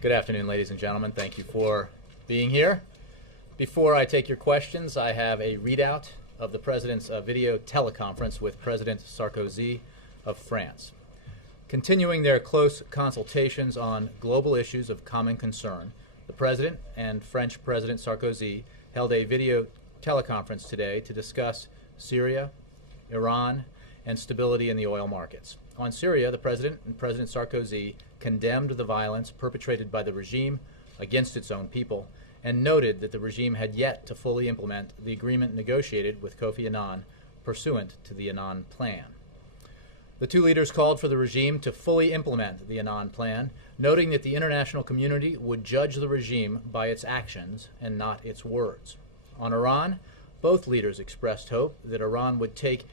Good afternoon, ladies and gentlemen. Thank you for being here. Before I take your questions, I have a readout of the President's video teleconference with President Sarkozy of France. Continuing their close consultations on global issues of common concern, the President and French President Sarkozy held a video teleconference today to discuss Syria, Iran, and stability in the oil markets. On Syria, the President and President Sarkozy condemned the violence perpetrated by the regime against its own people and noted that the regime had yet to fully implement the agreement negotiated with Kofi Annan pursuant to the Annan Plan. The two leaders called for the regime to fully implement the Annan Plan, noting that the international community would judge the regime by its actions and not its words. On Iran, both leaders expressed hope that Iran would take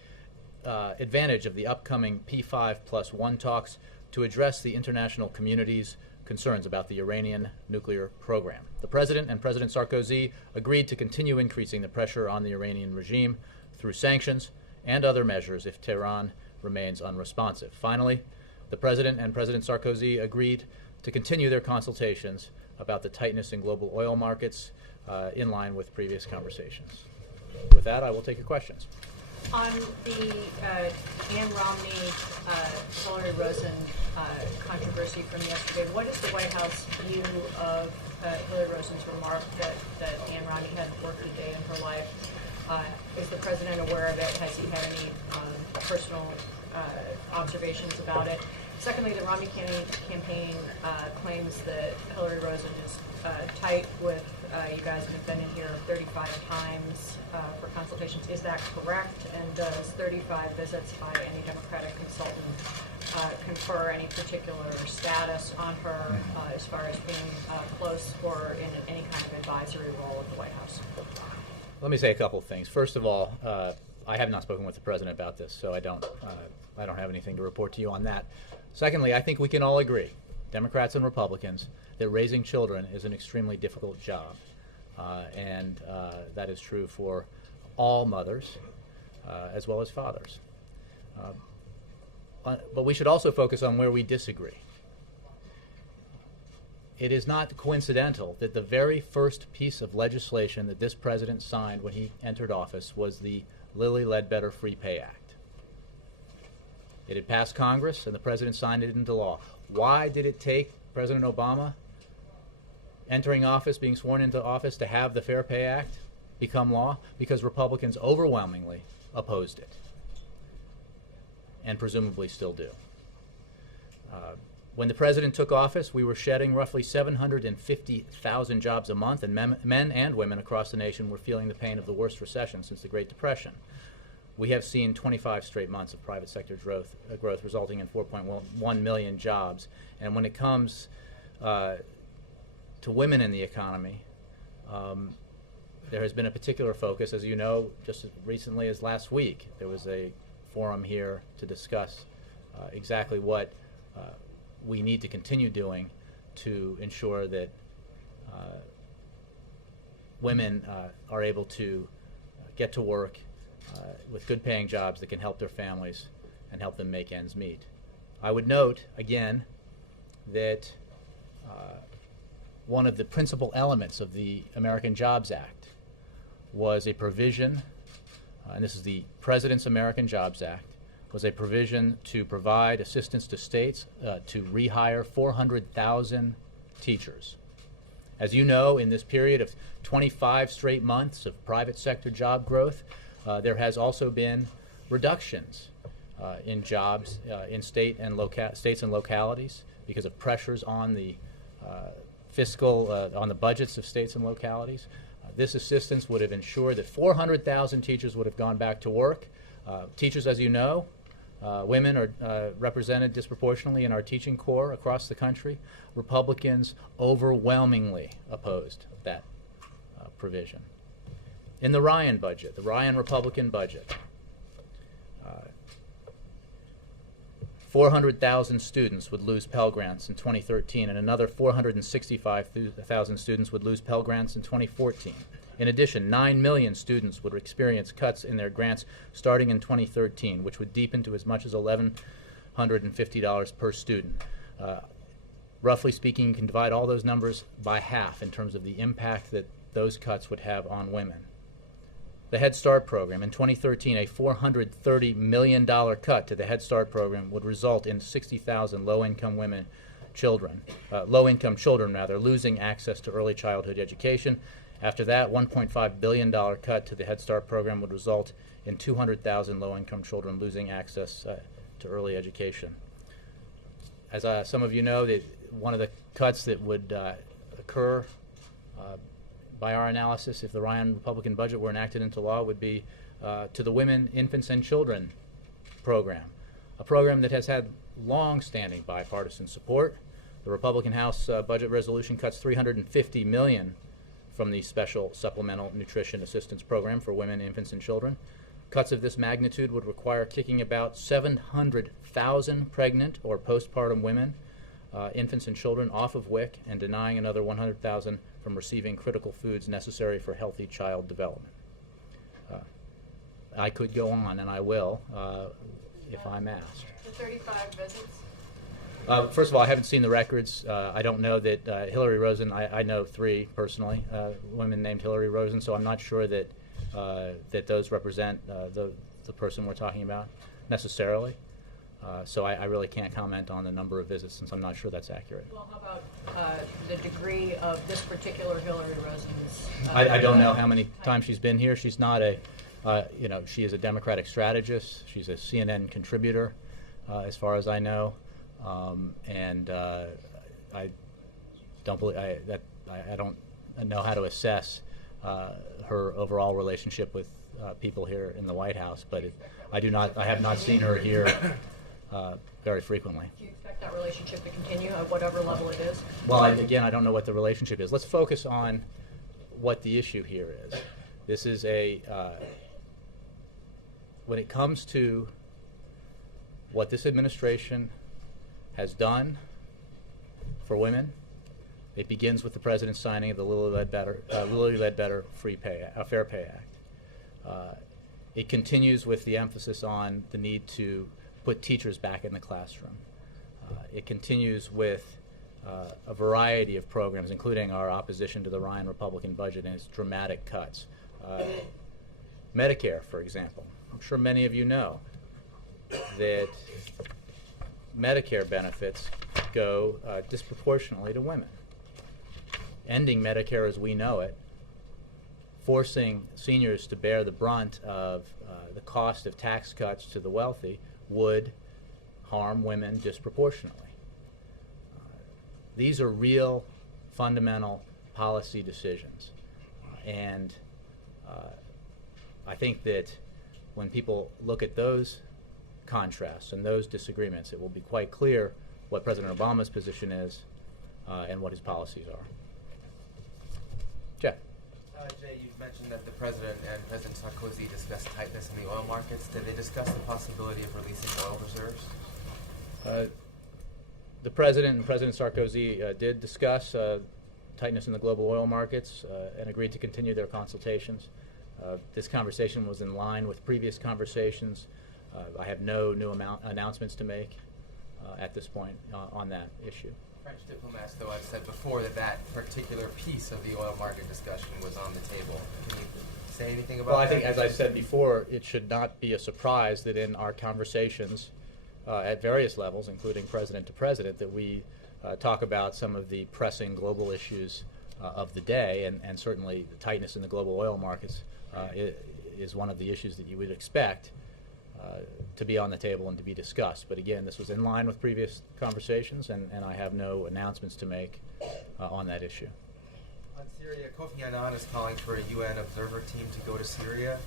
advantage of the upcoming P5+1 talks to address the international community's concerns about the Iranian nuclear program. The President and President Sarkozy agreed to continue increasing the pressure on the Iranian regime through sanctions and other measures if Tehran remains unresponsive. Finally, the President and President Sarkozy agreed to continue their consultations about the tightness in global oil markets in line with previous conversations. With that, I will take your questions. On the Ann Romney, Hillary Rosen controversy from yesterday, what is the White House view of Hillary Rosen's remark that Ann Romney hadn't worked a day in her life? Is the President aware of it? Has he had any personal observations about it? Secondly, the Romney campaign claims that Hillary Rosen is tight with you guys have been in here 35 times for consultations. Is that correct? And does 35 visits by any Democratic consultant confer any particular status on her as far as being close or in any kind of advisory role at the White House? Let me say a couple of things. First of all, I have not spoken with the President about this, so I don't have anything to report to you on that. Secondly, I think we can all agree, Democrats and Republicans, that raising children is an extremely difficult job, and that is true for all mothers as well as fathers. But we should also focus on where we disagree. It is not coincidental that the very first piece of legislation that this president signed when he entered office was the Lilly Ledbetter Free Pay Act. It had passed Congress, and the president signed it into law. Why did it take President Obama entering office, being sworn into office, to have the Fair Pay Act become law? Because Republicans overwhelmingly opposed it, and presumably still do. When the president took office, we were shedding roughly 750,000 jobs a month, and men and women across the nation were feeling the pain of the worst recession since the Great Depression. We have seen 25 straight months of private sector growth resulting in 4.1 million jobs. And when it comes to women in the economy, there has been a particular focus. As you know, just as recently as last week, there was a forum here to discuss exactly what we need to continue doing to ensure that women are able to get to work with good paying jobs that can help their families and help them make ends meet. I would note, again, that one of the principal elements of the American Jobs Act was a provision, and this is the President's American Jobs Act, was a provision to provide assistance to states to rehire 400,000 teachers. As you know, in this period of 25 straight months of private sector job growth, there has also been reductions in jobs in states and localities because of pressures on the on the budgets of states and localities. This assistance would have ensured that 400,000 teachers would have gone back to work. Teachers, as you know, women are represented disproportionately in our teaching corps across the country. Republicans overwhelmingly opposed that provision. In the Ryan budget, the Ryan Republican budget, 400,000 students would lose Pell Grants in 2013, and another 465,000 students would lose Pell Grants in 2014. In addition, 9 million students would experience cuts in their grants starting in 2013, which would deepen to as much as $1,150 per student. Roughly speaking, you can divide all those numbers by half in terms of the impact that those cuts would have on women. The Head Start program. In 2013, a $430 million cut to the Head Start program would result in 60,000 low-income children losing access to early childhood education. After that, $1.5 billion cut to the Head Start program would result in 200,000 low-income children losing access to early education. As some of you know, one of the cuts that would occur by our analysis, if the Ryan Republican budget were enacted into law, would be to the Women, Infants, and Children program, a program that has had long-standing bipartisan support. The Republican House budget resolution cuts $350 million from the Special Supplemental Nutrition Assistance Program for women, infants, and children. Cuts of this magnitude would require kicking about 700,000 pregnant or postpartum women, infants, and children off of WIC and denying another 100,000 from receiving critical foods necessary for healthy child development. I could go on, and I will, if I'm asked. The 35 visits? First of all, I haven't seen the records. I don't know that Hillary Rosen, I know 3 personally, women named Hillary Rosen, so I'm not sure that that those represent the person we're talking about necessarily. So I really can't comment on the number of visits since I'm not sure that's accurate. Well, how about the degree of this particular Hillary Rosen's? I don't know how many times she's been here. She's not she is a Democratic strategist. She's a CNN contributor, as far as I know. I don't believe I don't know how to assess her overall relationship with people here in the White House, but I have not seen her here very frequently. Do you expect that relationship to continue at whatever level it is? Well, again, I don't know what the relationship is. Let's focus on what the issue here is. This is when it comes to what this administration has done for women, it begins with the president's signing of the Lilly Ledbetter Fair Pay Act. It continues with the emphasis on the need to put teachers back in the classroom. It continues with a variety of programs, including our opposition to the Ryan Republican budget and its dramatic cuts. Medicare, for example. I'm sure many of you know that Medicare benefits go disproportionately to women. Ending Medicare as we know it, forcing seniors to bear the brunt of the cost of tax cuts to the wealthy would harm women disproportionately. These are real, fundamental policy decisions. And I think that when people look at those contrasts and those disagreements, it will be quite clear what President Obama's position is and what his policies are. Jeff. Jay, you've mentioned that the President and President Sarkozy discussed tightness in the oil markets. Did they discuss the possibility of releasing oil reserves? The President and President Sarkozy did discuss tightness in the global oil markets and agreed to continue their consultations. This conversation was in line with previous conversations. I have no new announcements to make at this point on that issue. French diplomats, though, have said before that particular piece of the oil market discussion was on the table. Can you say anything about that? Well, I think, as I said before, it should not be a surprise that in our conversations at various levels, including president to president, that we talk about some of the pressing global issues of the day, and certainly the tightness in the global oil markets is one of the issues that you would expect to be on the table and to be discussed. But again, this was in line with previous conversations, and I have no announcements to make on that issue. On Syria, Kofi Annan is calling for a UN observer team to go to Syria.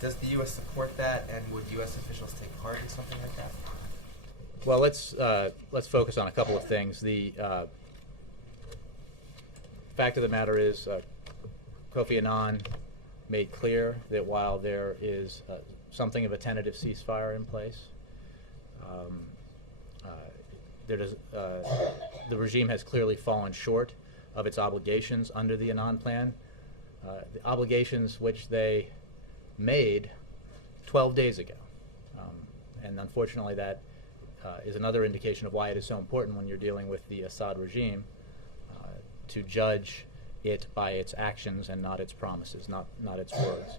Does the U.S. support that, and would U.S. officials take part in something like that? Well, let's focus on a couple of things. The fact of the matter is, Kofi Annan made clear that while there is something of a tentative ceasefire in place, the regime has clearly fallen short of its obligations under the Annan Plan, the obligations which they made 12 days ago. And unfortunately that is another indication of why it is so important when you're dealing with the Assad regime to judge it by its actions and not its promises, not its words.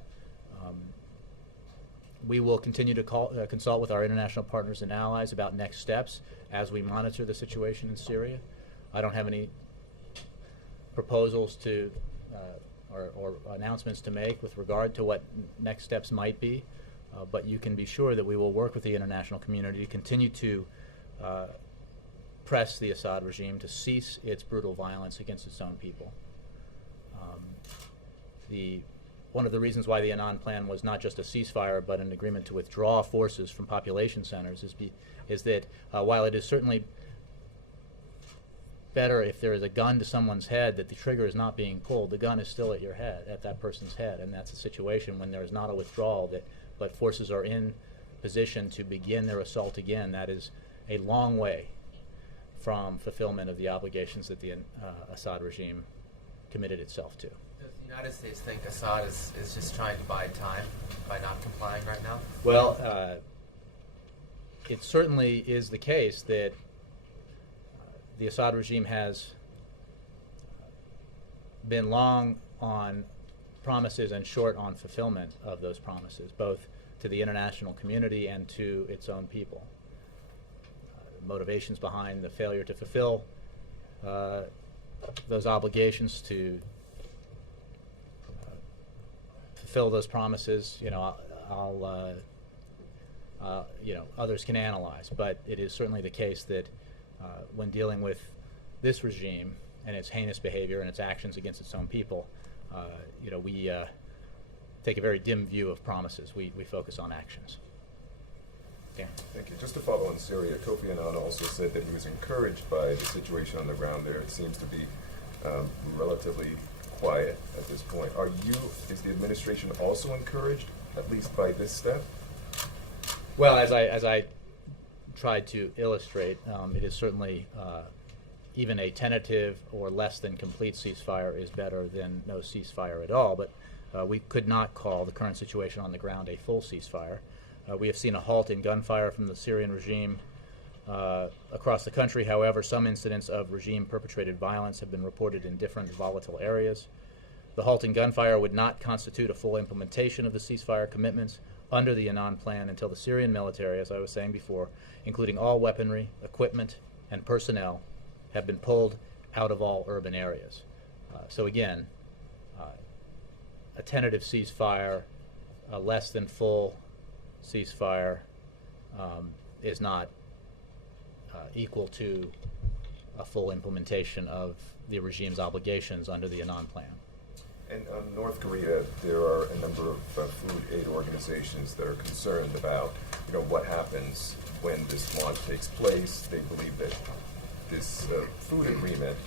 We will continue to consult with our international partners and allies about next steps as we monitor the situation in Syria. I don't have any proposals to or announcements to make with regard to what next steps might be, but you can be sure that we will work with the international community to continue to press the Assad regime to cease its brutal violence against its own people. One of the reasons why the Annan plan was not just a ceasefire but an agreement to withdraw forces from population centers is that while it is certainly better if there is a gun to someone's head that the trigger is not being pulled, the gun is still at your head, at that person's head, and that's a situation when there is not a withdrawal but forces are in position to begin their assault again. That is a long way from fulfillment of the obligations that the Assad regime committed itself to. Does the United States think Assad is just trying to buy time by not complying right now? Well, it certainly is the case that the Assad regime has been long on promises and short on fulfillment of those promises, both to the international community and to its own people. Motivations behind the failure to fulfill those obligations, to fulfill those promises, others can analyze, but it is certainly the case that when dealing with this regime and its heinous behavior and its actions against its own people, we take a very dim view of promises. We focus on actions. Dan. Thank you. Just to follow on Syria, Kofi Annan also said that he was encouraged by the situation on the ground there. It seems to be relatively quiet at this point. Is the administration also encouraged, at least by this step? Well, as I tried to illustrate, it is certainly even a tentative or less than complete ceasefire is better than no ceasefire at all, but we could not call the current situation on the ground a full ceasefire. We have seen a halt in gunfire from the Syrian regime across the country. However, some incidents of regime-perpetrated violence have been reported in different volatile areas. The halt in gunfire would not constitute a full implementation of the ceasefire commitments under the Annan plan until the Syrian military, as I was saying before, including all weaponry, equipment, and personnel, have been pulled out of all urban areas. So again, a tentative ceasefire, a less than full ceasefire is not equal to a full implementation of the regime's obligations under the Annan plan. And on North Korea, there are a number of food aid organizations that are concerned about, what happens when this launch takes place. They believe that this food agreement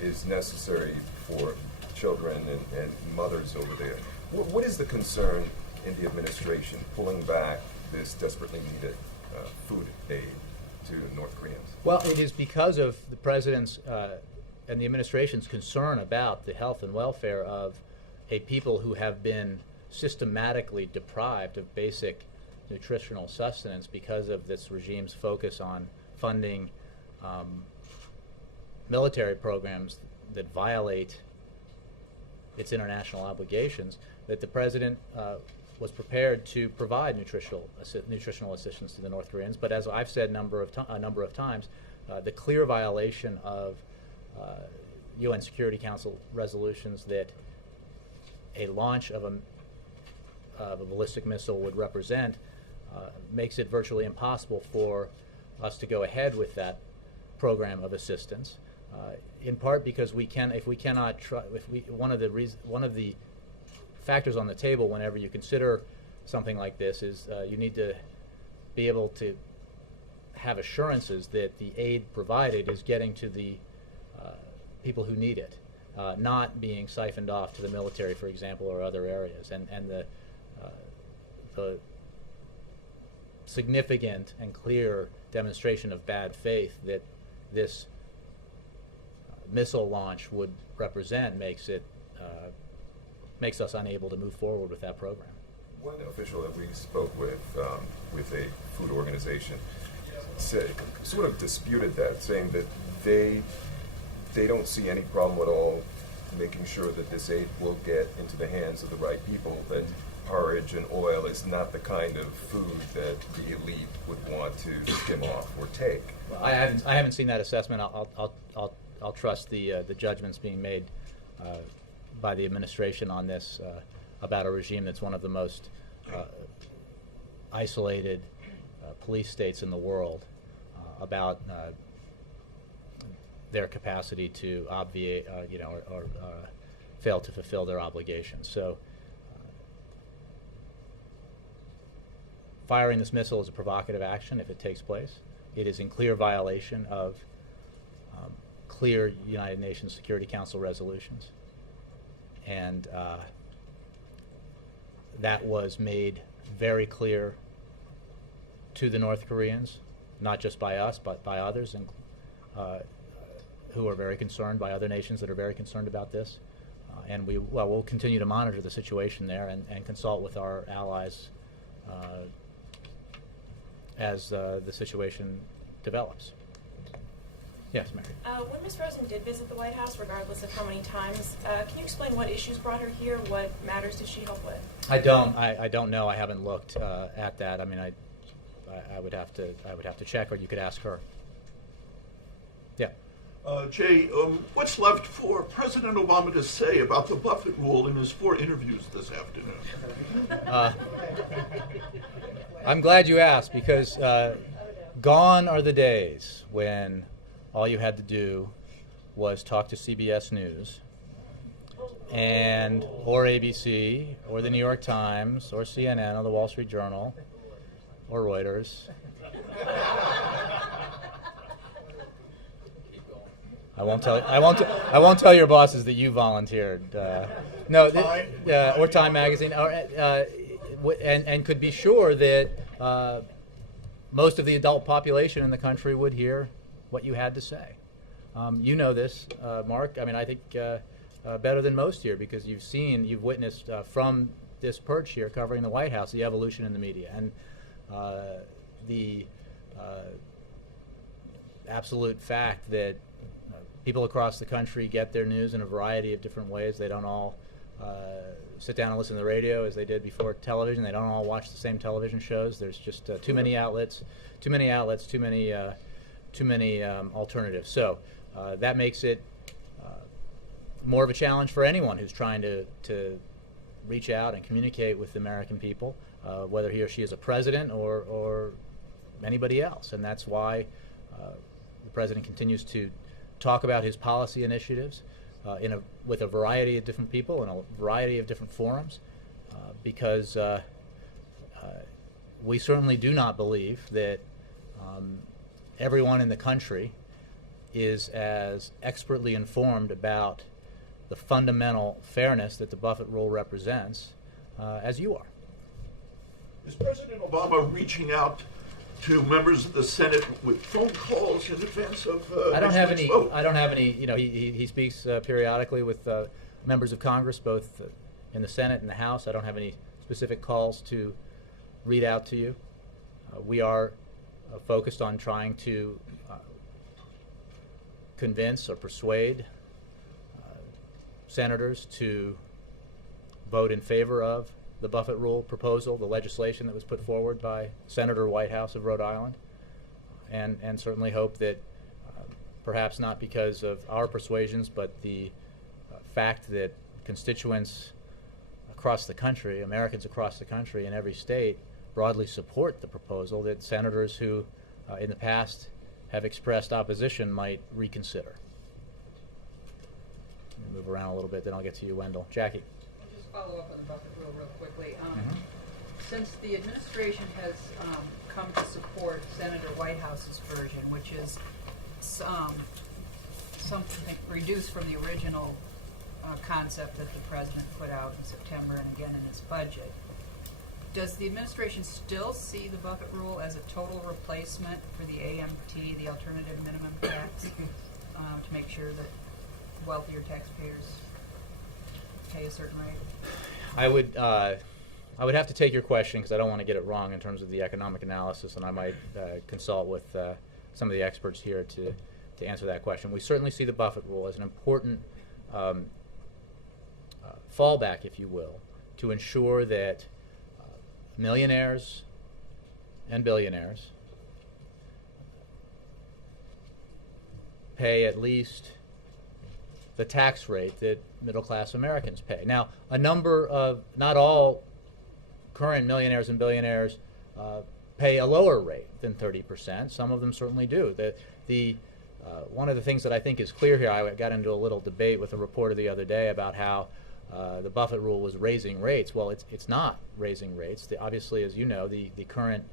is necessary for children and mothers over there. What is the concern in the administration pulling back this desperately needed food aid to North Koreans? Well, it is because of the president's and the administration's concern about the health and welfare of a people who have been systematically deprived of basic nutritional sustenance because of this regime's focus on funding military programs that violate its international obligations, that the president was prepared to provide nutritional assistance to the North Koreans. But as I've said a number of times, the clear violation of UN Security Council resolutions that a launch of a ballistic missile would represent makes it virtually impossible for us to go ahead with that program of assistance. In part because one of the factors on the table whenever you consider something like this is you need to be able to have assurances that the aid provided is getting to the people who need it, not being siphoned off to the military, for example, or other areas. And the significant and clear demonstration of bad faith that this missile launch would represent makes us unable to move forward with that program. One official that we spoke with a food organization, sort of disputed that, saying that they don't see any problem at all making sure that this aid will get into the hands of the right people, that porridge and oil is not the kind of food that the elite would want to skim off or take. Well, I haven't seen that assessment. I'll trust the judgments being made by the administration on this about a regime that's one of the most isolated police states in the world, about their capacity to obviate, or fail to fulfill their obligations. So, firing this missile is a provocative action if it takes place. It is in clear violation of clear United Nations Security Council resolutions, and that was made very clear to the North Koreans, not just by us, but by others, and who are very concerned, by other nations that are very concerned about this. And we'll continue to monitor the situation there and consult with our allies as the situation develops. Yes, Mary. When Ms. Rosen did visit the White House, regardless of how many times, can you explain what issues brought her here? What matters did she help with? I don't know. I haven't looked at that. I mean, I would have to check, or you could ask her. Yeah. Jay, what's left for President Obama to say about the Buffett rule in his 4 interviews this afternoon? I'm glad you asked, because gone are the days when all you had to do was talk to CBS News or ABC or the New York Times or CNN or the Wall Street Journal or Reuters. I won't tell your bosses that you volunteered. Or Time Magazine, and could be sure that most of the adult population in the country would hear what you had to say. You know this, Mark. I mean, I think better than most here, because you've witnessed from this perch here covering the White House the evolution in the media, and the absolute fact that people across the country get their news in a variety of different ways. They don't all sit down and listen to the radio as they did before television. They don't all watch the same television shows. There's just too many outlets, too many alternatives. So that makes it more of a challenge for anyone who's trying to reach out and communicate with the American people, whether he or she is a president or anybody else. And that's why the president continues to talk about his policy initiatives with a variety of different people in a variety of different forums, because we certainly do not believe that everyone in the country is as expertly informed about the fundamental fairness that the Buffett rule represents as you are. Is President Obama reaching out to members of the Senate with phone calls in advance of I don't have next any. week's vote? I don't have any. He speaks periodically with members of Congress, both in the Senate and the House. I don't have any specific calls to read out to you. We are focused on trying to convince or persuade senators to vote in favor of the Buffett rule proposal, the legislation that was put forward by Senator Whitehouse of Rhode Island, and certainly hope that perhaps not because of our persuasions, but the fact that constituents across the country, Americans across the country in every state, broadly support the proposal, that senators who in the past have expressed opposition might reconsider. Let me move around a little bit, then I'll get to you, Wendell. Jackie. Just follow up on the Buffett rule real quickly. Since the administration has come to support Senator Whitehouse's version, which is something reduced from the original concept that the president put out in September and again in his budget, does the administration still see the Buffett rule as a total replacement for the AMT, the alternative minimum tax, to make sure that wealthier taxpayers pay a certain rate? I would I would have to take your question because I don't want to get it wrong in terms of the economic analysis, and I might consult with some of the experts here to answer that question. We certainly see the Buffett rule as an important fallback, if you will, to ensure that millionaires and billionaires pay at least the tax rate that middle-class Americans pay. Now, not all current millionaires and billionaires pay a lower rate than 30%. Some of them certainly do. One of the things that I think is clear here, I got into a little debate with a reporter the other day about how the Buffett rule was raising rates. Well, it's not raising rates. Obviously, as you know, the current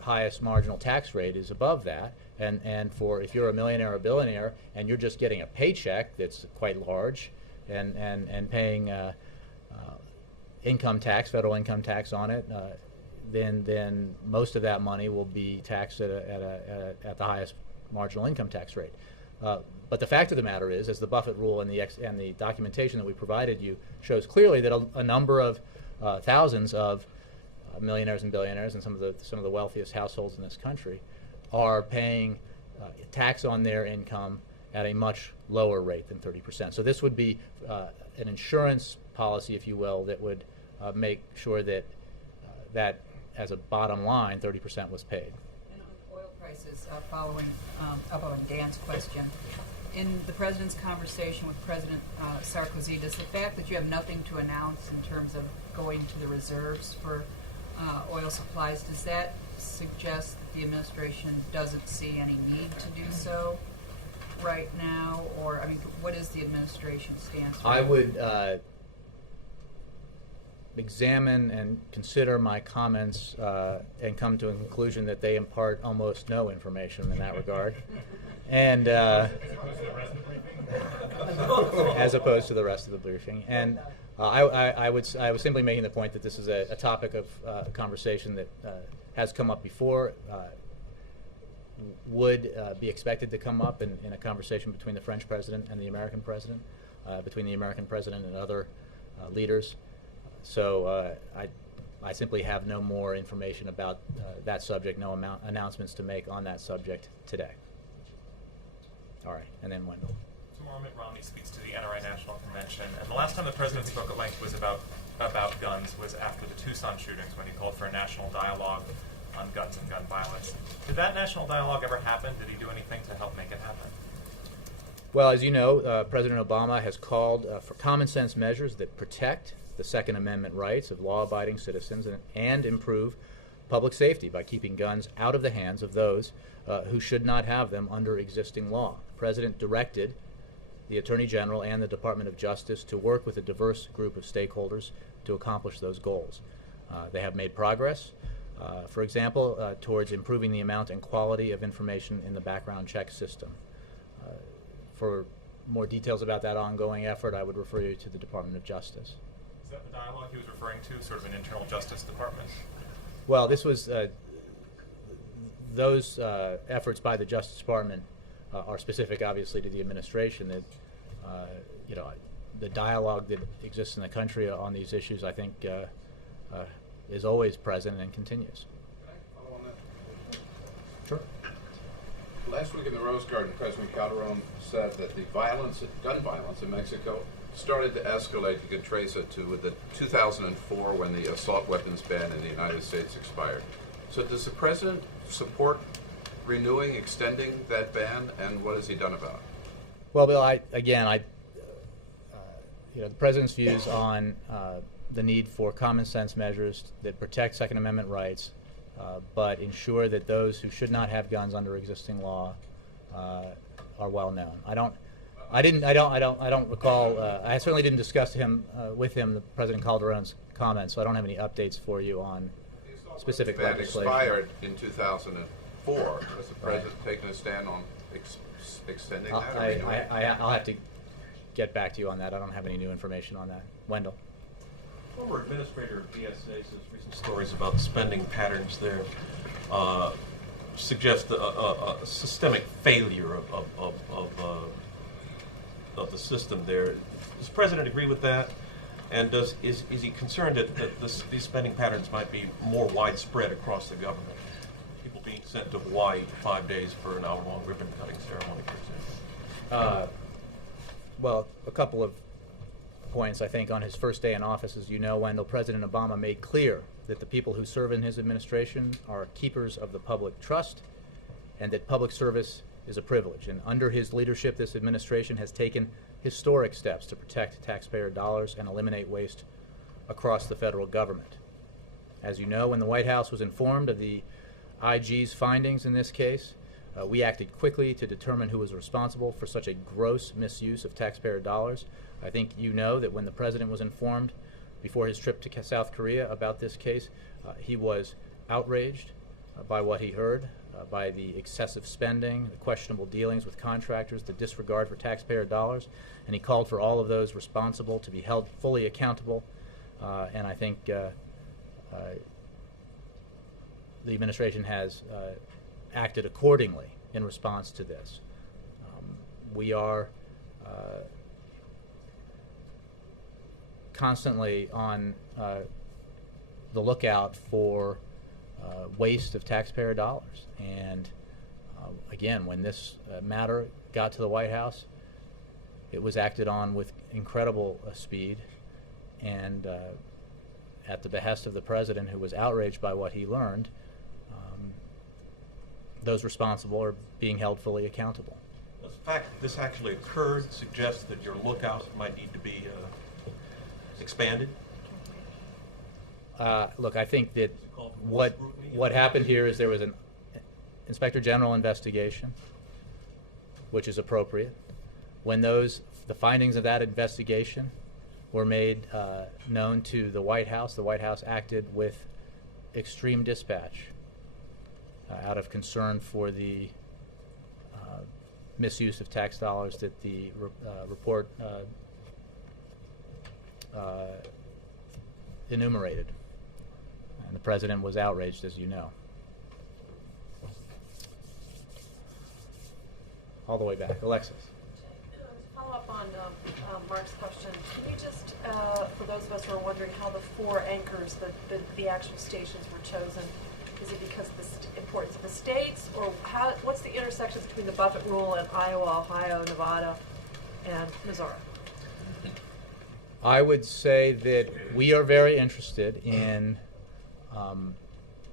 highest marginal tax rate is above that. And for if you're a millionaire or a billionaire and you're just getting a paycheck that's quite large and paying income tax, federal income tax on it, then most of that money will be taxed at the highest marginal income tax rate. But the fact of the matter is, as the Buffett rule and the documentation that we provided you shows clearly, that a number of thousands of millionaires and billionaires and some of the wealthiest households in this country are paying tax on their income at a much lower rate than 30%. So this would be an insurance policy, if you will, that would make sure that as a bottom line, 30% was paid. And on oil prices, following up on Dan's question, in the President's conversation with President Sarkozy, does the fact that you have nothing to announce in terms of going to the reserves for oil supplies, does that suggest that the administration doesn't see any need to do so right now? Or, I mean, what is the administration stance? I would examine and consider my comments and come to a conclusion that they impart almost no information in that regard, and as opposed to the rest of the briefing. And I was simply making the point that this is a topic of conversation that has come up before, would be expected to come up in a conversation between the French president and the American president, between the American president and other leaders. So I simply have no more information about that subject, no announcements to make on that subject today. All right, and then Wendell. Tomorrow Mitt Romney speaks to the NRA National Convention, and the last time the president spoke at length was about guns was after the Tucson shootings, when he called for a national dialogue on guns and gun violence. Did that national dialogue ever happen? Did he do anything to help make it happen? Well, as you know, President Obama has called for common sense measures that protect the Second Amendment rights of law-abiding citizens and improve public safety by keeping guns out of the hands of those who should not have them under existing law. The President directed the Attorney General and the Department of Justice to work with a diverse group of stakeholders to accomplish those goals. They have made progress, for example, towards improving the amount and quality of information in the background check system. For more details about that ongoing effort, I would refer you to the Department of Justice. Is that the dialogue he was referring to, sort of an internal Justice Department? Well, this was those efforts by the Justice Department are specific, obviously, to the administration. That the dialogue that exists in the country on these issues, I think, is always present and continues. Can I follow on that? Sure. Last week in the Rose Garden, President Calderon said that the gun violence in Mexico started to escalate. You could trace it to the 2004 when the assault weapons ban in the United States expired. So does the president support renewing, extending that ban, and what has he done about it? Well, Bill, the president's views on the need for common sense measures that protect Second Amendment rights, but ensure that those who should not have guns under existing law are well known. I don't recall. I certainly didn't discuss with him President Calderon's comments, so I don't have any updates for you on specific legislation. That expired in 2004. Has the president taken a stand on extending that? Or renewing? I'll have to get back to you on that. I don't have any new information on that. Wendell. Former administrator of BSA says recent stories about spending patterns there suggest a systemic failure of the system there. Does the president agree with that? And is he concerned that these spending patterns might be more widespread across the government? People being sent to Hawaii 5 days for an hour-long ribbon-cutting ceremony, for example. Well, a couple of points. I think on his first day in office, as you know, Wendell, President Obama made clear that the people who serve in his administration are keepers of the public trust and that public service is a privilege. And under his leadership, this administration has taken historic steps to protect taxpayer dollars and eliminate waste across the federal government. As you know, when the White House was informed of the IG's findings in this case, we acted quickly to determine who was responsible for such a gross misuse of taxpayer dollars. I think you know that when the president was informed before his trip to South Korea about this case, he was outraged by what he heard, by the excessive spending, the questionable dealings with contractors, the disregard for taxpayer dollars, and he called for all of those responsible to be held fully accountable. And I think the administration has acted accordingly in response to this. We are constantly on the lookout for waste of taxpayer dollars. And again, when this matter got to the White House, it was acted on with incredible speed and at the behest of the president, who was outraged by what he learned. Those responsible are being held fully accountable. The fact that this actually occurred suggests that your lookout might need to be expanded. Look, I think that what happened here is there was an Inspector General investigation, which is appropriate. When the findings of that investigation were made known to the White House acted with extreme dispatch out of concern for the misuse of tax dollars that the report enumerated. And the president was outraged, as you know. All the way back. Alexis. Follow up on Mark's question. Can you just, for those of us who are wondering how the four anchors, the actual stations were chosen, is it because of the importance of the states, or what's the intersection between the Buffett rule and Iowa, Ohio, Nevada, and Missouri? I would say that we are very interested in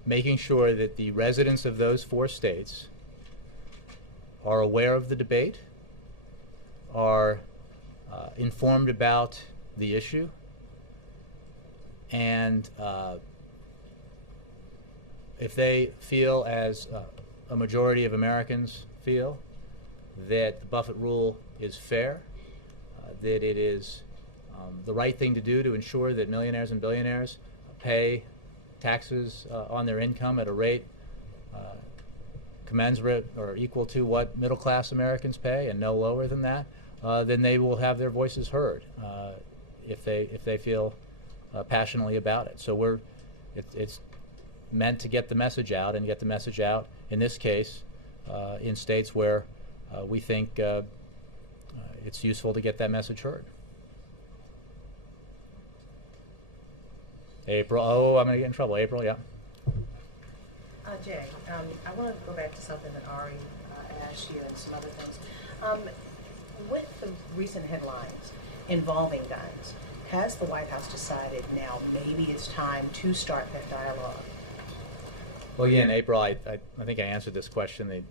making sure that the residents of those four states are aware of the debate, are informed about the issue, and if they feel, as a majority of Americans feel, that the Buffett rule is fair, that it is the right thing to do to ensure that millionaires and billionaires pay taxes on their income at a rate commensurate or equal to what middle-class Americans pay and no lower than that, then they will have their voices heard if they feel passionately about it. So it's meant to get the message out, and get the message out, in this case, in states where we think it's useful to get that message heard. April, I'm going to get in trouble. April, yeah. Jay, I want to go back to something that Ari asked you and some other things. With the recent headlines involving guns, has the White House decided now maybe it's time to start that dialogue? Well, again, April, I think I answered this question. The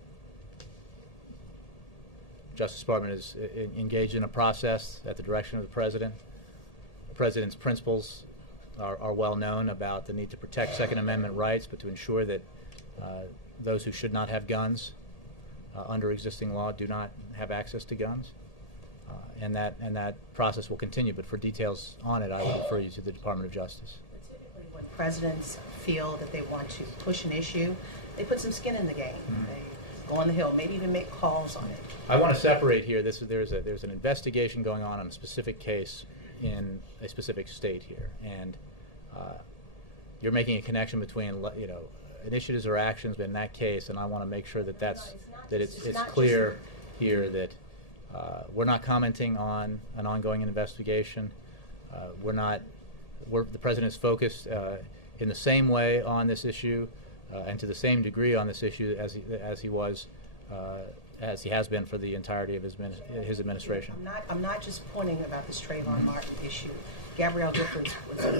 Justice Department is engaged in a process at the direction of the President. The President's principles are well known about the need to protect Second Amendment rights, but to ensure that those who should not have guns under existing law do not have access to guns. And that process will continue, but for details on it, I would refer you to the Department of Justice. Typically, when presidents feel that they want to push an issue, they put some skin in the game. Mm-hmm. They go on the Hill, maybe even make calls on it. I want to separate here. There's an investigation going on a specific case in a specific state here, and you're making a connection between initiatives or actions in that case, and I want to make sure that it's clear here that we're not commenting on an ongoing investigation. The president is focused in the same way on this issue and to the same degree on this issue as he has been for the entirety of his administration. I'm not just pointing about this Trayvon Martin issue. Gabrielle Giffords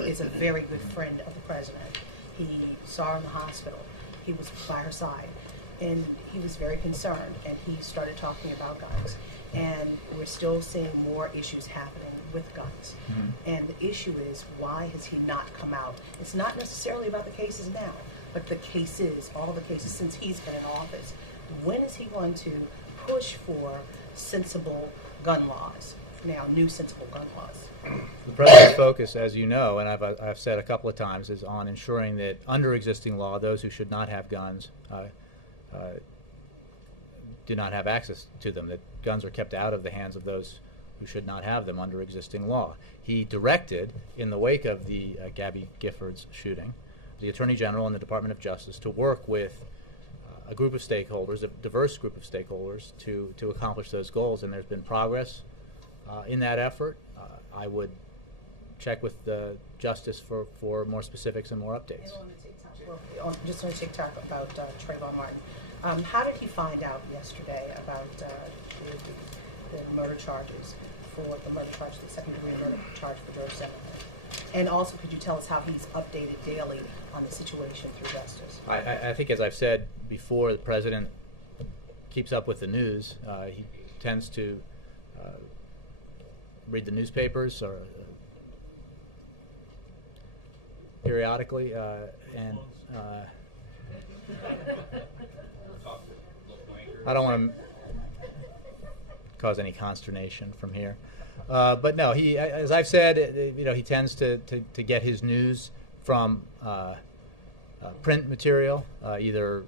is a very good friend of the president. He saw her in the hospital. He was by her side, and he was very concerned, and he started talking about guns. And we're still seeing more issues happening with guns. Mm-hmm. And the issue is, why has he not come out? It's not necessarily about the cases now, but the cases, all the cases since he's been in office. When is he going to push for sensible gun laws? Now, new sensible gun laws. The president's focus, as you know, and I've said a couple of times, is on ensuring that under existing law, those who should not have guns do not have access to them, that guns are kept out of the hands of those who should not have them under existing law. He directed, in the wake of the Gabby Giffords shooting, the Attorney General and the Department of Justice to work with a group of stakeholders, a diverse group of stakeholders, to accomplish those goals, and there's been progress in that effort. I would check with the Justice for more specifics and more updates. Just on TikTok about Trayvon Martin. How did he find out yesterday about the murder charges the second-degree murder charge for George Zimmerman? And also, could you tell us how he's updated daily on the situation through Justice? I think, as I've said before, the president keeps up with the news. He tends to read the newspapers or periodically, and I don't want to cause any consternation from here. But no, he, as I've said, he tends to get his news from print material, either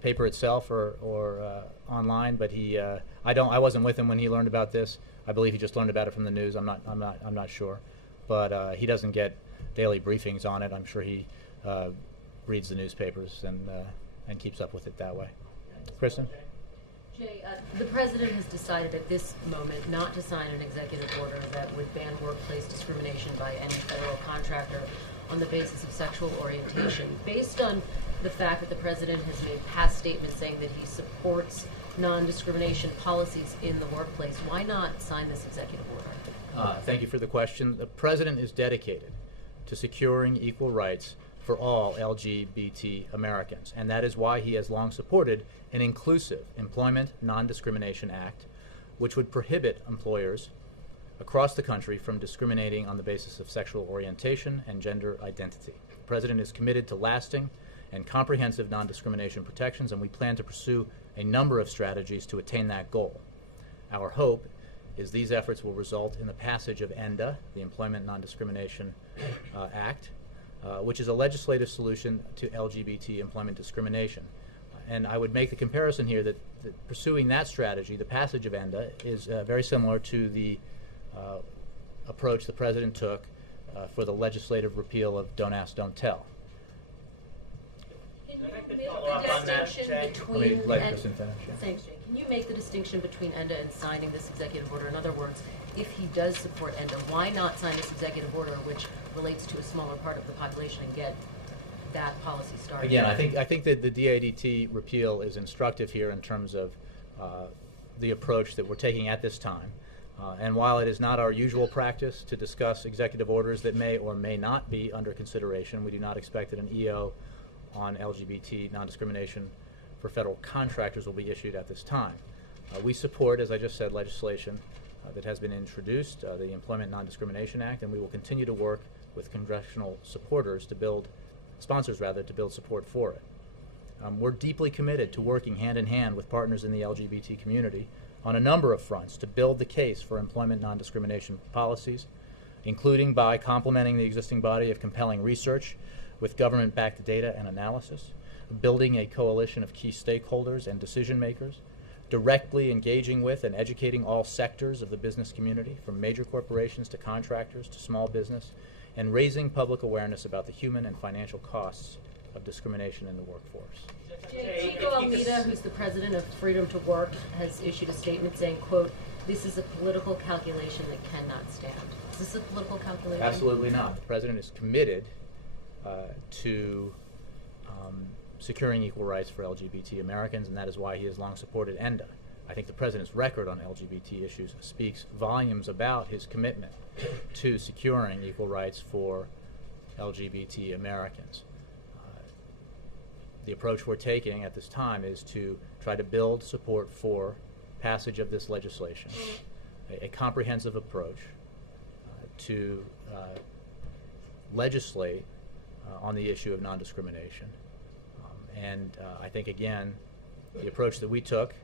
paper itself or online. But I wasn't with him when he learned about this. I believe he just learned about it from the news. I'm not sure, but he doesn't get daily briefings on it. I'm sure he reads the newspapers and keeps up with it that way. Kristen? Jay, the president has decided at this moment not to sign an executive order that would ban workplace discrimination by any federal contractor on the basis of sexual orientation. Based on the fact that the president has made past statements saying that he supports non-discrimination policies in the workplace, why not sign this executive order? Thank you for the question. The president is dedicated to securing equal rights for all LGBT Americans, and that is why he has long supported an inclusive Employment Non-Discrimination Act, which would prohibit employers across the country from discriminating on the basis of sexual orientation and gender identity. The president is committed to lasting and comprehensive non-discrimination protections, and we plan to pursue a number of strategies to attain that goal. Our hope is these efforts will result in the passage of ENDA, the Employment Non-Discrimination Act, which is a legislative solution to LGBT employment discrimination. And I would make the comparison here that pursuing that strategy, the passage of ENDA, is very similar to the approach the president took for the legislative repeal of Don't Ask, Don't Tell. Can you make the distinction between Thanks, Jay. Can you make the distinction between ENDA and signing this executive order? In other words, if he does support ENDA, why not sign this executive order, which relates to a smaller part of the population, and get that policy started? Again, I think that the DADT repeal is instructive here in terms of the approach that we're taking at this time. And while it is not our usual practice to discuss executive orders that may or may not be under consideration, we do not expect that an EO on LGBT non-discrimination for federal contractors will be issued at this time. We support, as I just said, legislation that has been introduced, the Employment Non-Discrimination Act, and we will continue to work with congressional sponsors to build support for it. We're deeply committed to working hand in hand with partners in the LGBT community on a number of fronts to build the case for employment non-discrimination policies, including by complementing the existing body of compelling research with government-backed data and analysis, building a coalition of key stakeholders and decision makers, directly engaging with and educating all sectors of the business community, from major corporations to contractors to small business, and raising public awareness about the human and financial costs of discrimination in the workforce. Chico Almeida, who's the president of Freedom to Work, has issued a statement saying, quote, this is a political calculation that cannot stand. Is this a political calculation? Absolutely not. The president is committed to securing equal rights for LGBT Americans, and that is why he has long supported ENDA. I think the president's record on LGBT issues speaks volumes about his commitment to securing equal rights for LGBT Americans. The approach we're taking at this time is to try to build support for passage of this legislation, a comprehensive approach to legislate on the issue of non-discrimination. I think, again, the approach that we took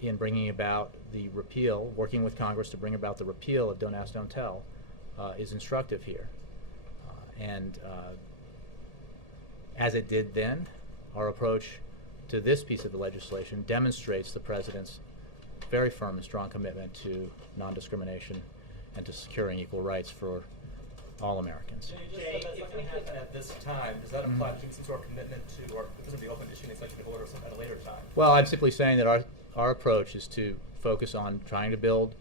in bringing about the repeal, working with Congress to bring about the repeal of Don't Ask, Don't Tell, is instructive here. As it did then, our approach to this piece of the legislation demonstrates the president's very firm and strong commitment to non-discrimination and to securing equal rights for all Americans. Jay, if it can happen at this time, does that apply to some sort of commitment to, or does it be open to issuing executive order at a later time? Well, I'm simply saying that our approach is to focus on trying to build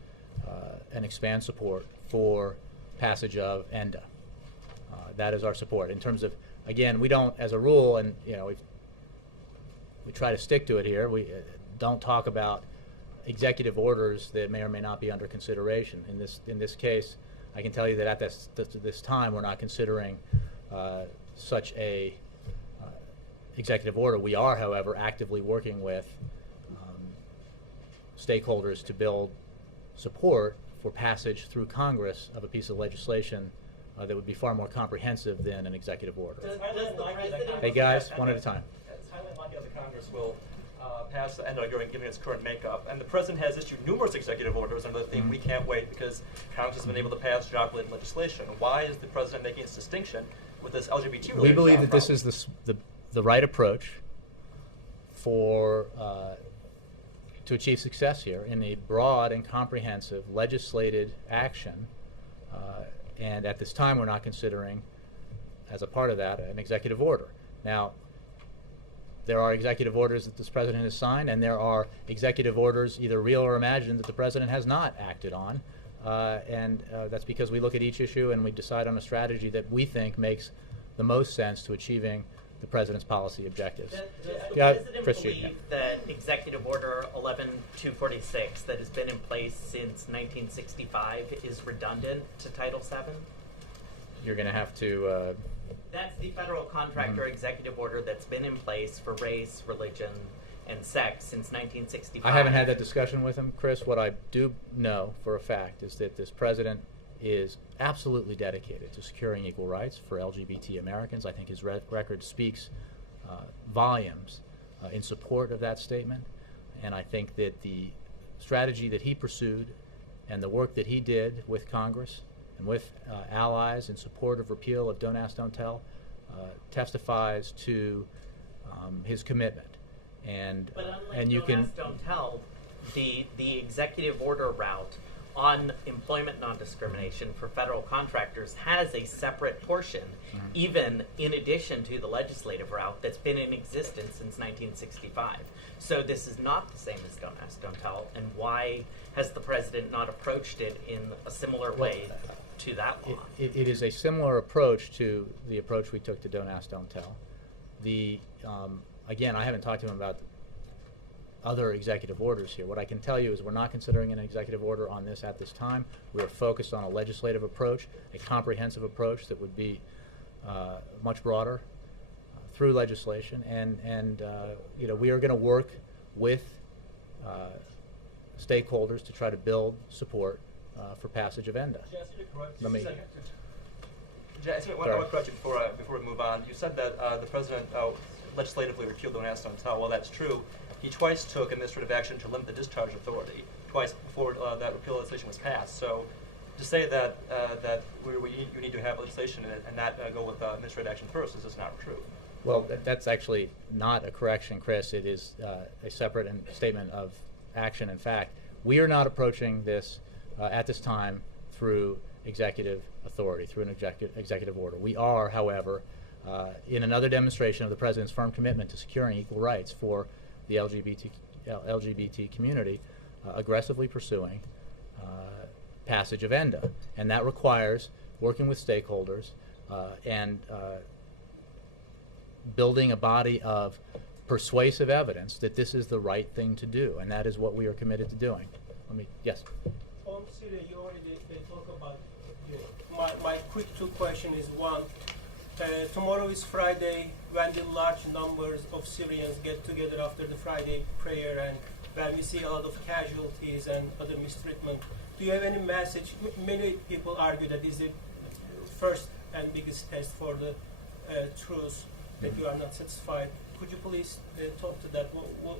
and expand support for passage of ENDA. That is our support. In terms of, again, we don't, as a rule, and we try to stick to it here, we don't talk about executive orders that may or may not be under consideration. In this case, I can tell you that at this time we're not considering such a executive order. We are, however, actively working with stakeholders to build support for passage through Congress of a piece of legislation that would be far more comprehensive than an executive order. Hey guys, one at a time. It's highly unlikely that the Congress will pass the ENDA given its current makeup. And the president has issued numerous executive orders under the theme, we can't wait, because Congress has been able to pass job-related legislation. Why is the president making this distinction with this LGBT-related We believe that problem? this is the right approach for to achieve success here in a broad and comprehensive legislated action. And at this time, we're not considering, as a part of that, an executive order. Now, there are executive orders that this president has signed, and there are executive orders, either real or imagined, that the president has not acted on. That's because we look at each issue and we decide on a strategy that we think makes the most sense to achieving the president's policy objectives. Does the Yeah, president Christian, believe that Executive Order 11246 that has been in place since 1965 is redundant to Title VII? You're going to have to... That's the federal contractor executive order that's been in place for race, religion, and sex since 1965. I haven't had that discussion with him, Chris. What I do know for a fact is that this president is absolutely dedicated to securing equal rights for LGBT Americans. I think his record speaks volumes in support of that statement. And I think that the strategy that he pursued and the work that he did with Congress and with allies in support of repeal of Don't Ask, Don't Tell testifies to his commitment. But unlike Don't Ask, Don't Tell, the executive order route on employment non-discrimination for federal contractors has a separate portion, even in addition to the legislative route that's been in existence since 1965. So this is not the same as Don't Ask, Don't Tell. And why has the president not approached it in a similar way to that law? It is a similar approach to the approach we took to Don't Ask, Don't Tell. Again, I haven't talked to him about other executive orders here. What I can tell you is we're not considering an executive order on this at this time. We're focused on a legislative approach, a comprehensive approach that would be much broader through legislation. And we are going to work with stakeholders to try to build support for passage of ENDA. Let me... Jay, one question before we move on. You said that the president legislatively repealed Don't Ask, Don't Tell. Well, that's true. He twice took administrative action to limit the discharge authority, twice before that repeal legislation was passed. So to say that you need to have legislation and not go with administrative action first is just not true. Well, that's actually not a correction, Chris. It is a separate statement of action and fact. We are not approaching this at this time through executive authority, through an executive order. We are, however, in another demonstration of the president's firm commitment to securing equal rights for the LGBT LGBT community aggressively pursuing passage of ENDA. And that requires working with stakeholders and building a body of persuasive evidence that this is the right thing to do, and that is what we are committed to doing. Yes? On Syria, you already talk about my quick two questions is one, tomorrow is Friday when the large numbers of Syrians get together after the Friday prayer and when we see a lot of casualties and other mistreatment. Do you have any message? Many people argue that this is the first and biggest test for the truth, that you are not satisfied. Could you please talk to that?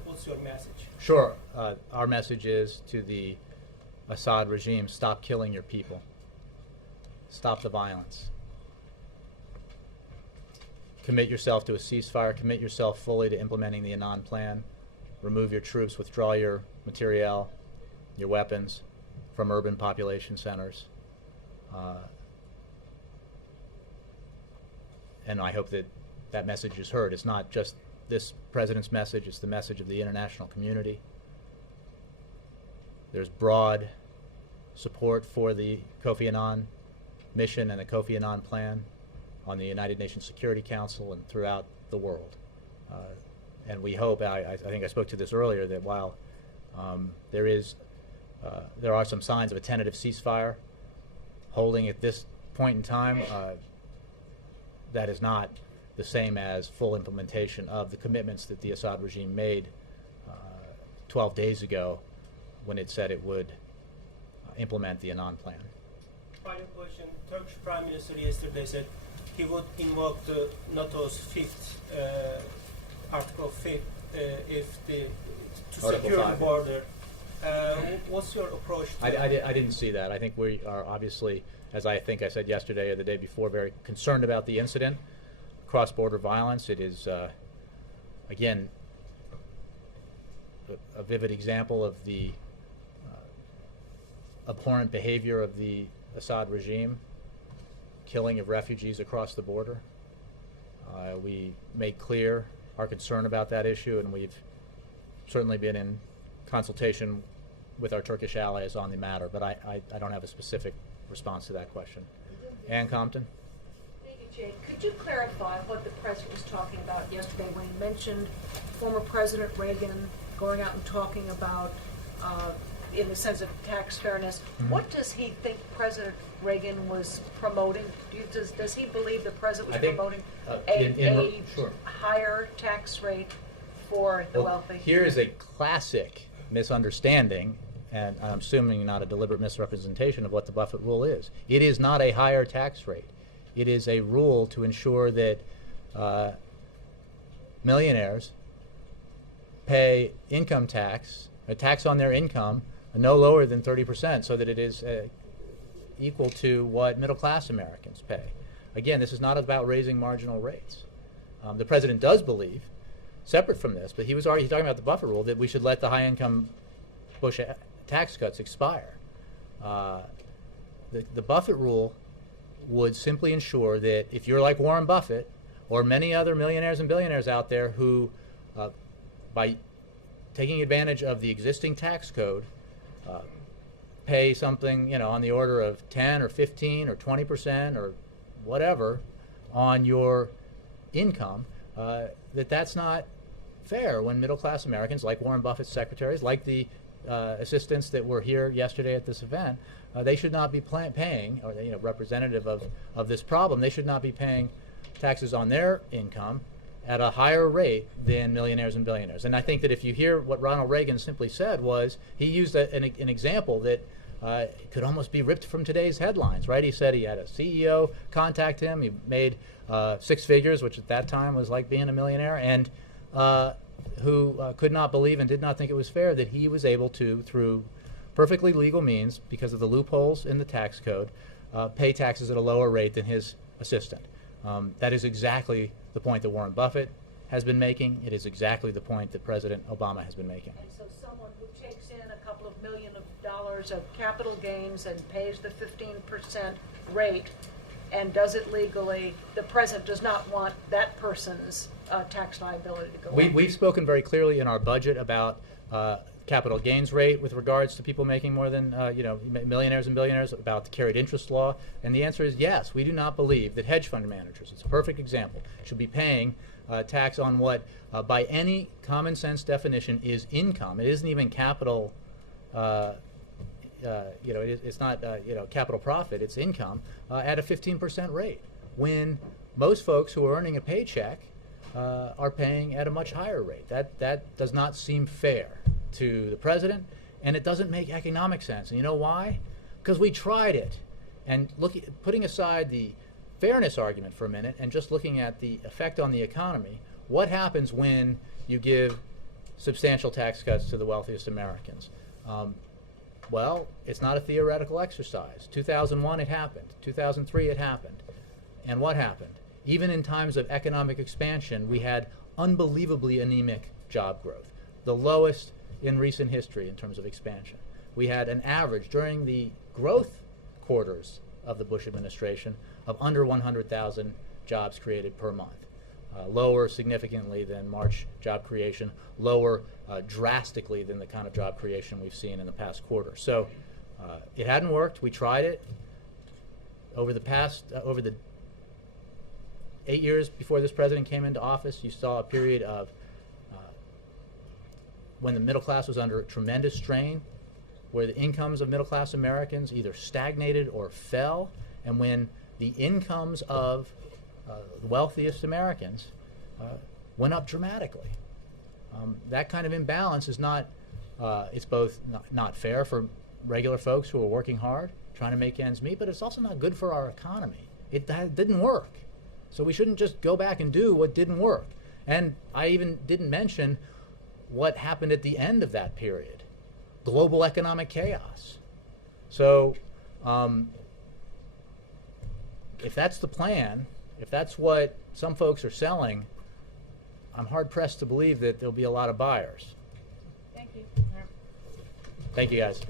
What's your message? Sure. Our message is to the Assad regime, stop killing your people. Stop the violence. Commit yourself to a ceasefire. Commit yourself fully to implementing the Annan plan. Remove your troops. Withdraw your materiel, your weapons from urban population centers. And I hope that that message is heard. It's not just this president's message, it's the message of the international community. There's broad support for the Kofi Annan mission and the Kofi Annan plan on the United Nations Security Council and throughout the world. And we hope, I think I spoke to this earlier, that while there are some signs of a tentative ceasefire holding at this point in time, that is not the same as full implementation of the commitments that the Assad regime made 12 days ago when it said it would implement the Annan plan. Final question. Turkish Prime Minister yesterday said he would invoke the NATO's Article 5 to secure the border. What's your approach to that? I didn't see that. I think we are obviously, as I think I said yesterday or the day before, very concerned about the incident. Cross-border violence. It is, again, a vivid example of the abhorrent behavior of the Assad regime, killing of refugees across the border. We made clear our concern about that issue, and we've certainly been in consultation with our Turkish allies on the matter, but I don't have a specific response to that question. Ann Compton? Jay, could you clarify what the president was talking about yesterday when he mentioned former President Reagan going out and talking about, in the sense of tax fairness? Mm-hmm. What does he think President Reagan was promoting? Does he believe the president was promoting a sure. higher tax rate for the wealthy? Here is a classic misunderstanding, and I'm assuming not a deliberate misrepresentation of what the Buffett rule is. It is not a higher tax rate. It is a rule to ensure that millionaires pay income tax, a tax on their income, no lower than 30%, so that it is equal to what middle-class Americans pay. Again, this is not about raising marginal rates. The president does believe, separate from this, but he was already talking about the Buffett rule, that we should let the high-income Bush tax cuts expire. The Buffett rule would simply ensure that if you're like Warren Buffett or many other millionaires and billionaires out there who, by taking advantage of the existing tax code, pay something, on the order of 10 or 15 or 20% or whatever on your income, that's not fair when middle-class Americans, like Warren Buffett's secretaries, like the assistants that were here yesterday at this event, they should not be paying, or representative of this problem, they should not be paying taxes on their income at a higher rate than millionaires and billionaires. And I think that if you hear what Ronald Reagan simply said was, he used an example that could almost be ripped from today's headlines, right? He said he had a CEO contact him, he made 6 figures, which at that time was like being a millionaire, and who could not believe and did not think it was fair that he was able to, through perfectly legal means, because of the loopholes in the tax code, pay taxes at a lower rate than his assistant. That is exactly the point that Warren Buffett has been making. It is exactly the point that President Obama has been making. And so someone who takes in a couple of $1 million of capital gains and pays the 15% rate and does it legally, the president does not want that person's tax liability to go up. We've spoken very clearly in our budget about capital gains rate with regards to people making more than, millionaires and billionaires, about the carried interest law? And the answer is yes. We do not believe that hedge fund managers, it's a perfect example, should be paying tax on what, by any common sense definition, is income. It isn't even capital. It's not capital profit. It's income at a 15% rate. When most folks who are earning a paycheck are paying at a much higher rate. That does not seem fair to the president, and it doesn't make economic sense. And you know why? Because we tried it. And putting aside the fairness argument for a minute and just looking at the effect on the economy, what happens when you give substantial tax cuts to the wealthiest Americans? Well, it's not a theoretical exercise. 2001 it happened. 2003 it happened. And what happened? Even in times of economic expansion, we had unbelievably anemic job growth, the lowest in recent history in terms of expansion. We had an average during the growth quarters of the Bush administration of under 100,000 jobs created per month. Lower significantly than March job creation, lower drastically than the kind of job creation we've seen in the past quarter. So it hadn't worked. We tried it. Over the 8 years before this president came into office, you saw a period of when the middle class was under tremendous strain, where the incomes of middle class Americans either stagnated or fell, and when the incomes of the wealthiest Americans went up dramatically. That kind of imbalance is not, it's both not fair for regular folks who are working hard, trying to make ends meet, but it's also not good for our economy. It didn't work. So we shouldn't just go back and do what didn't work. And I even didn't mention what happened at the end of that period. Global economic chaos. So if that's the plan, if that's what some folks are selling, I'm hard-pressed to believe that there'll be a lot of buyers. Thank you. Thank you, guys.